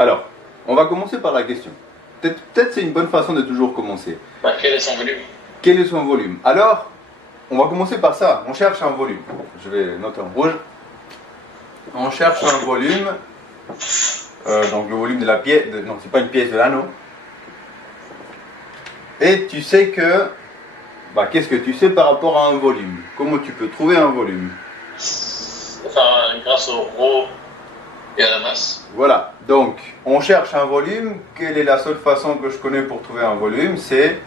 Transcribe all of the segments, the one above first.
Alors, on va commencer par la question. Peut-être c'est une bonne façon de toujours commencer. Bah, quel est son volume? Quel est son volume? Alors, on va commencer par ça. On cherche un volume. Je vais noter en rouge. On cherche un volume. Donc le volume de la pièce. Non, c'est pas une pièce de l'anneau. Et tu sais que. Bah, qu'est-ce que tu sais par rapport à un volume? Comment tu peux trouver un volume? Enfin, grâce au rho et à la masse. Voilà. Donc, on cherche un volume. Quelle est la seule façon que je connais pour trouver un volume? C'est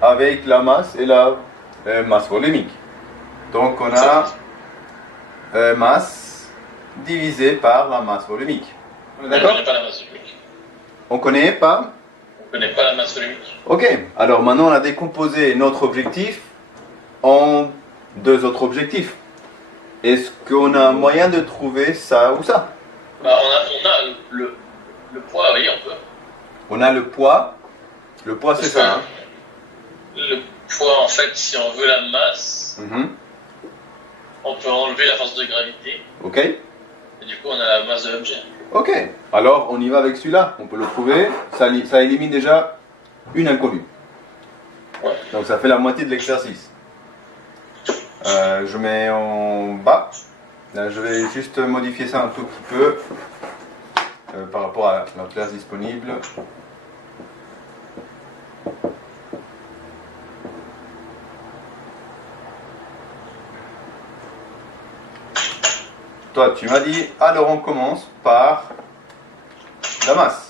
avec la masse et la masse volumique. Donc, on a masse divisé par la masse volumique. On est d'accord? On ne connaît pas la masse volumique. On connaît pas? On ne connaît pas la masse volumique. Ok. Alors maintenant, on a décomposé notre objectif en deux autres objectifs. Est-ce qu'on a un moyen de trouver ça ou ça? Bah, on a le poids, oui, on peut. On a le poids. Le poids, c'est ça. Hein? Le poids, en fait, si on veut la masse, on peut enlever la force de gravité. Ok. Et du coup, on a la masse de l'objet. Ok. Alors, on y va avec celui-là. On peut le trouver. Ça élimine déjà une inconnue. Ouais. Donc, ça fait la moitié de l'exercice. Je mets en bas. Là, je vais juste modifier ça un tout petit peu par rapport à la place disponible. Toi, tu m'as dit, alors on commence par la masse.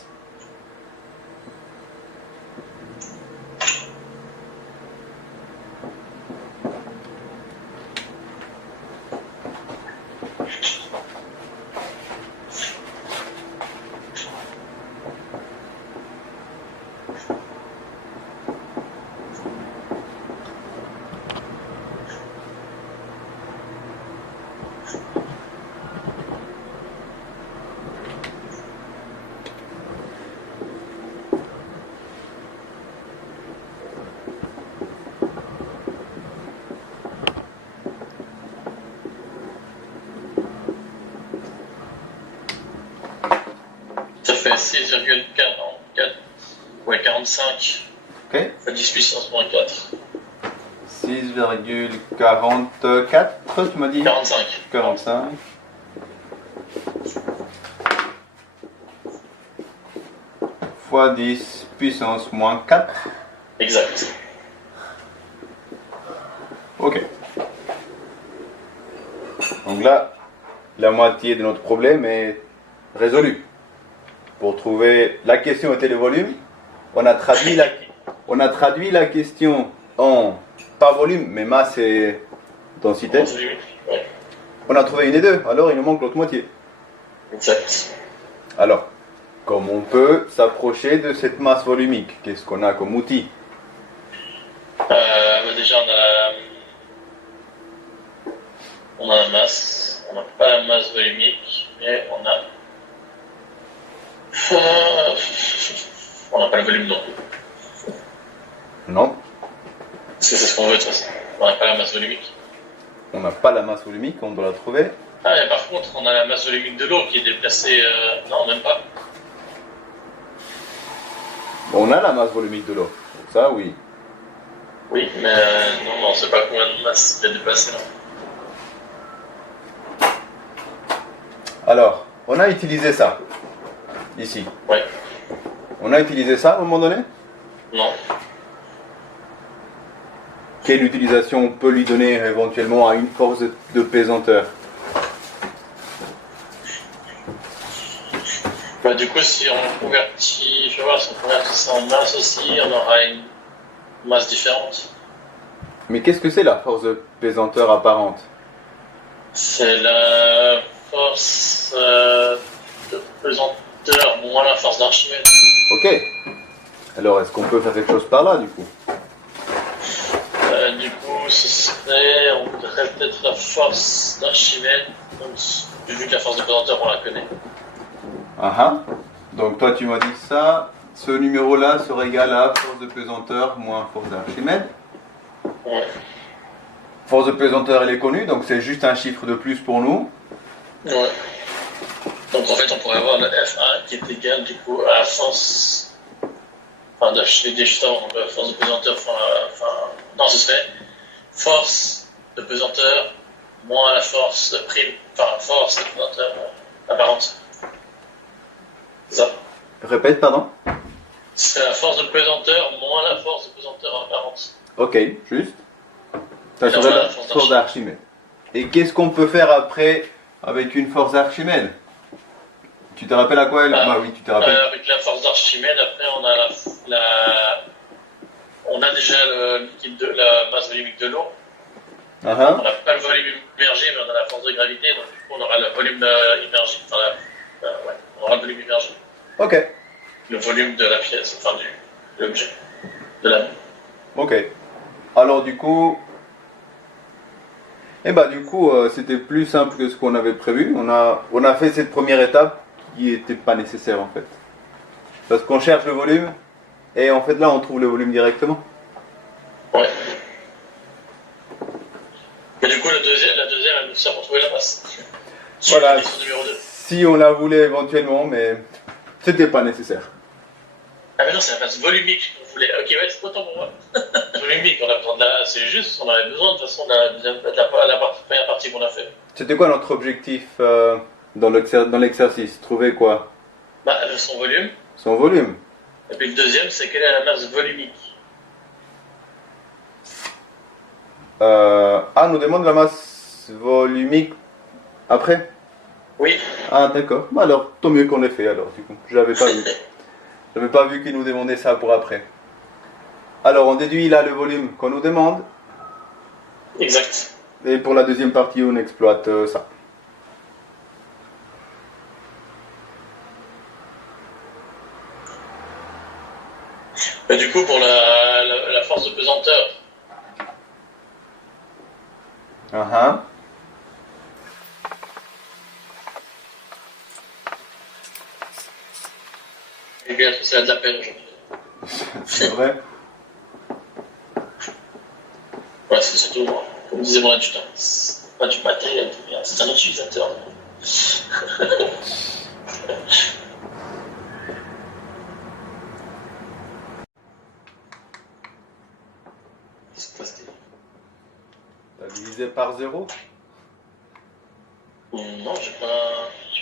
Ça fait 6,44. Ouais, 45. Ok. Fois 10 puissance moins 4. 6,44, tu m'as dit? 45. 45. Fois 10 puissance moins 4. Exact. Ok. Donc là, la moitié de notre problème est résolue. Pour trouver la question était le volume, on a traduit la question en pas volume, mais masse et densité. Ouais. On a trouvé une des deux, alors il nous manque l'autre moitié. Exact. Alors, comment on peut s'approcher de cette masse volumique? Qu'est-ce qu'on a comme outil? Déjà, on a la masse. On n'a pas la masse volumique, mais on a. On n'a pas le volume non plus. Non, Parce que c'est ce qu'on veut de toute façon. On n'a pas la masse volumique. on n'a pas la masse volumique, on doit la trouver. Ah, mais par contre, on a la masse volumique de l'eau qui est déplacée. Non, même pas. On a la masse volumique de l'eau, ça oui. Oui, mais non, on ne sait pas combien de masse il est déplacée là. Alors, on a utilisé ça, ici. Ouais. On a utilisé ça à un moment donné? Non. Quelle utilisation on peut lui donner éventuellement à une force de pesanteur? Bah, du coup, si on convertit, je vais voir, si on convertit ça en masse aussi, on aura une masse différente. Mais qu'est-ce que c'est la force de pesanteur apparente? C'est la force de pesanteur moins la force d'Archimède. Ok. Alors, est-ce qu'on peut faire quelque chose par là, du coup? Du coup, ce serait, on voudrait peut-être la force d'Archimède, donc vu que la force de pesanteur, on la connaît. Donc toi, tu m'as dit ça. Ce numéro-là serait égal à force de pesanteur moins force d'Archimède. Ouais. Force de pesanteur, elle est connue, donc c'est juste un chiffre de plus pour nous. Ouais. Donc en fait, fait, on pourrait avoir le F1 qui est égal du coup à la force. Enfin, je l'ai dit juste avant, la force de pesanteur. Non, ce serait force de pesanteur moins la force de prime. Enfin, force de pesanteur apparente. C'est ça. Répète, pardon. C'est la force de pesanteur moins la force de pesanteur apparente. Ok, juste. Ça serait la force d'Archimède. Et qu'est-ce qu'on peut faire après avec une force d'Archimède? Tu te rappelles à quoi elle? Bah oui, tu te rappelles. Avec la force d'Archimède, après on a on a déjà la masse volumique de l'eau. On n'a pas le volume immergé, mais on a la force de gravité, donc du coup on aura le volume immergé. On aura le volume immergé. Ok. Le volume de la pièce, enfin de l'objet, de la. Ok. Alors du coup, c'était plus simple que ce qu'on avait prévu. On a fait cette première étape qui n'était pas nécessaire en fait. Parce qu'on cherche le volume et en fait là on trouve le volume directement. Ouais. Mais du coup la deuxième elle nous sert pour trouver la masse. Voilà. Si on la voulait éventuellement, mais c'était pas nécessaire. Ah mais non, c'est la masse volumique qu'on voulait. Ok, ouais, c'est autant pour moi. Volumique, on a besoin de la. C'est juste, on avait besoin de toute façon de la première partie qu'on a fait. C'était quoi notre objectif dans l'exercice? Trouver quoi? Son volume. Son volume. Et puis le deuxième, c'est quelle est la masse volumique? Nous demande la masse volumique après? Oui. Ah d'accord. Alors, tant mieux qu'on l'ait fait alors du coup. Je l'avais pas vu. Je n'avais pas vu qu'il nous demandait ça pour après. Alors, on déduit là le volume qu'on nous demande. Exact. Et pour la deuxième partie, on exploite ça. Mais du coup, pour la force de pesanteur. Eh bien, c'est à de la peine aujourd'hui. C'est vrai. Ouais, c'est surtout moi. Comme disait mon adjudant. C'est pas du matériel, c'est un utilisateur. T'as divisé par 0? Non, j'ai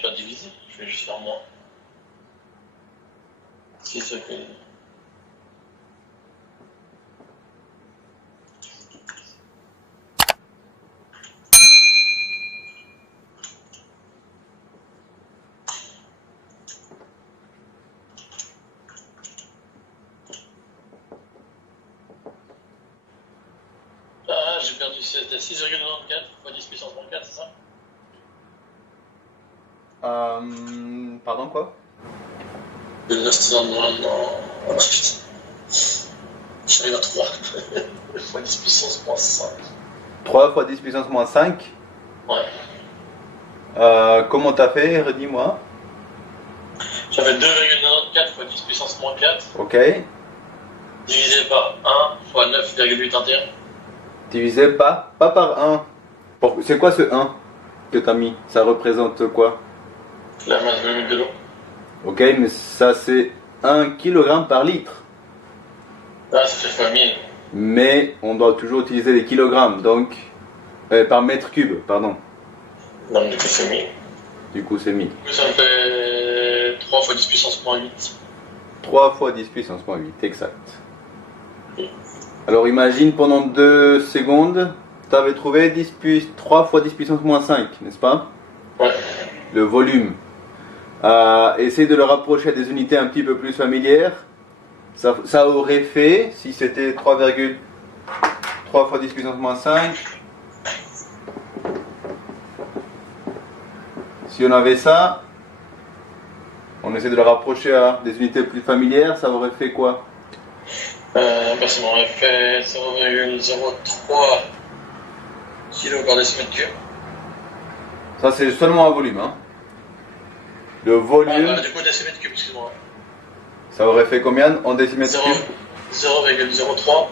pas divisé. Je vais juste faire moins. C'est ce que. J'ai perdu, c'était 6,94 fois 10 puissance moins 4, c'est ça? Pardon quoi? Non. Oh putain. J'arrive à 3. fois 10 puissance moins 5. 3 fois 10 puissance moins 5? Ouais. Comment t'as fait? Redis-moi. J'avais 2,94 fois 10 puissance moins 4. Ok. Divisé par 1 fois 9,81. Divisé pas par 1. C'est quoi ce 1 que t'as mis? Ça représente quoi? La masse volumique de l'eau. Ok, mais ça c'est 1 kg par litre. Ah, ça fait fois 1000. Mais on doit toujours utiliser les kilogrammes, donc par mètre cube, pardon. Non, du coup c'est 1000. Du coup c'est 1000. Du coup ça me fait 3 fois 10 puissance moins 8. 3 fois 10 puissance moins 8, exact. Alors imagine pendant 2 secondes, tu avais trouvé 3 fois 10 puissance moins 5, n'est-ce pas? Ouais. Le volume. Essaye de le rapprocher à des unités un petit peu plus familières. Ça aurait fait, si c'était 3 fois 10 puissance moins 5, si on avait ça, on essaie de le rapprocher à des unités plus familières, ça aurait fait quoi? Ça m'aurait fait 0,03 kg par décimètre cube. Ça c'est seulement un volume, hein. Le volume. Du coup, décimètre cube, excuse-moi. Ça aurait fait combien en décimètre cube? 0,03.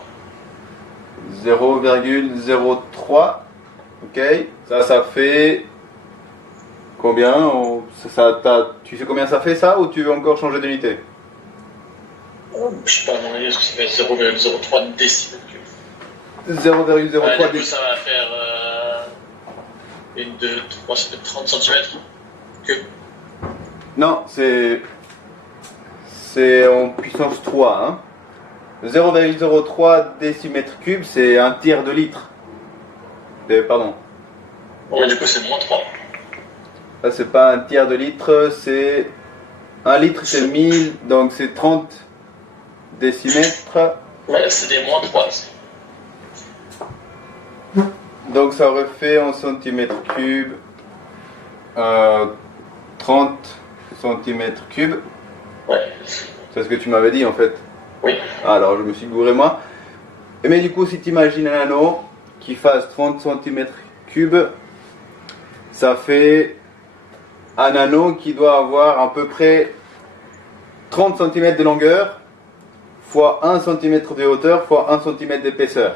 0,03. Ok. Ça fait Combien tu sais combien ça fait ça ou tu veux encore changer d'unité? Je sais pas, à mon avis, est-ce que ça fait 0,03 décimètres cubes? 0,03 Du coup, ça va faire 1, 2, 3, ça fait 30 cm cubes. Non, c'est en puissance 3. Hein. 0,03 décimètres cubes, c'est un tiers de litre. Pardon. Ouais, du coup, c'est moins 3. Là, c'est pas un tiers de litre, c'est... Un litre, c'est 1000, donc c'est 30 décimètres. Ouais, c'est des moins 3. Donc ça aurait fait en centimètres cubes 30 centimètres cubes. Ouais. C'est ce que tu m'avais dit en fait. Oui. Alors je me suis gouré moi. Mais du coup, si tu imagines un anneau qui fasse 30 centimètres cubes, ça fait un anneau qui doit avoir à peu près 30 cm de longueur fois 1 cm de hauteur fois 1 cm d'épaisseur.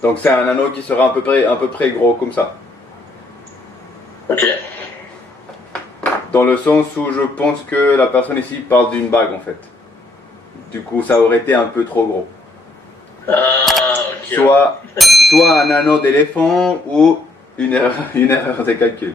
Donc c'est un anneau qui sera à peu près gros comme ça. Ok. Dans le sens où je pense que la personne ici parle d'une bague en fait. Du coup ça aurait été un peu trop gros. Ok. Soit un anneau d'éléphant ou une erreur de calcul.